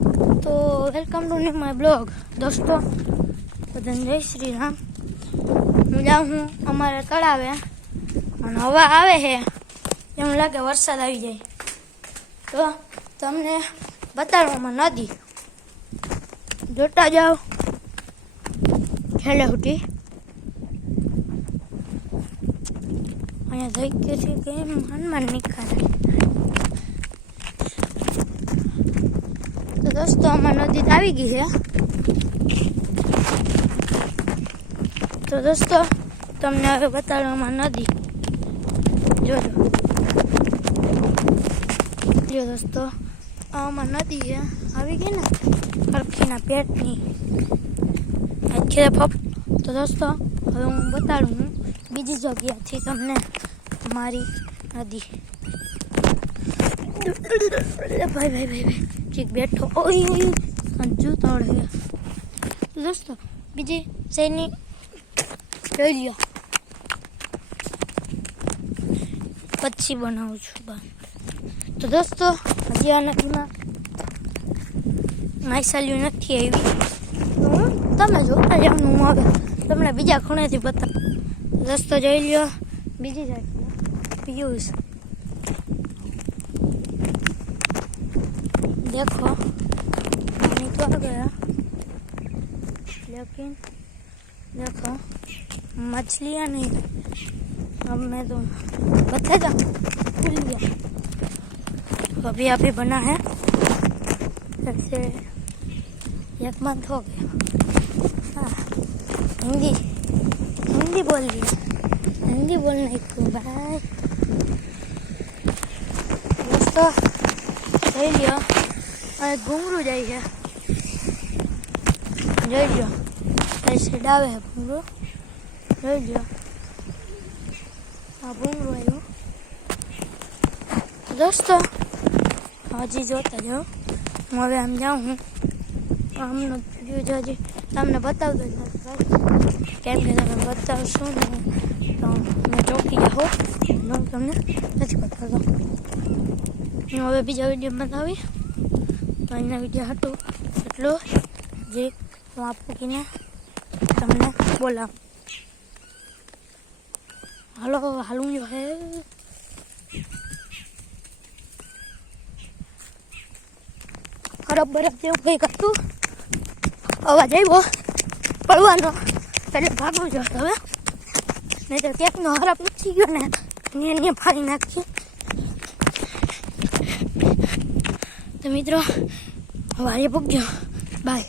તો welcome to my blog દોસ્તો, બધાને જય શ્રી રામ. હું જાઉં હું અમારા તળાવે અને હવા આવે છે, એમ લાગે વરસાદ આવી જાય. તો તમને બતાડવામાં નદી જોતા જાઓ છેલ્લે સુધી. અહીંયા જઈ ગયો છે કે હનુમાન નિખારે. તો દોસ્તો અમારી નદી તો આવી ગઈ છે. તો દોસ્તો તમને હવે બતાડવામાં નદી જોજો. જો દોસ્તો આમાં નદી છે, આવી ગઈ ને હરખીના પેટની આખી ફપ. તો દોસ્તો હવે હું બતાડું હું બીજી જગ્યાથી તમને મારી નદી. ભાઈ ચીક બેઠો હજુ તળે. તો દોસ્તો બીજી શેની જોઈ લ્યો, પછી બનાવું છું બા. તો દોસ્તો હજી આ નદીમાં માયસાલ્યું નથી આવી. તમે જોતા જવાનું, હું હવે તમને બીજા ખૂણેથી બતાવ. દોસ્તો જોઈ લ્યો બીજી જગ્યા પિયુષ. देखो पानी तो आ गया, लेकिन देखो मछलियाँ नहीं. अब मैं तो बताएगा खुल गया. अभी अभी बना है, जैसे एक मंथ हो गया. हाँ हिंदी बोल रही है, हिंदी बोलने को भाई. दोस्तों જોઈ લ્યો આ ઘૂંઘરું જાય છે, જોઈ લ્યો ऐसे ડાવે છે ઘૂંઘરું. જોઈ લ્યો આ ઘૂંઘરું આવ્યું. દોસ્તો હજી જોતા જાઓ. હું હવે આમ જાઉં હું આમનો વિડીયો હજી તમને બતાવતો જ નથી, કેમ કે તમે બતાવશો ને તો મેં ચોકી જાઓ, હું તમને નથી બતાવતો. હું હવે બીજા વિડીયો બનાવી તો અહીંના વિડીયો હતું એટલું જે હું આપું તમને બોલાવું. હાલો હાલું જો હે. ખરાબ બરફ જેવું કંઈક હતું, અવાજ આવ્યો પડવાનો એટલે ભાગવું જો હવે, નહીં તો કેકનો હરાપ નથી ગયો ને એને ફાડી નાખી. તો મિત્રો વારે પૂગજો, બાય.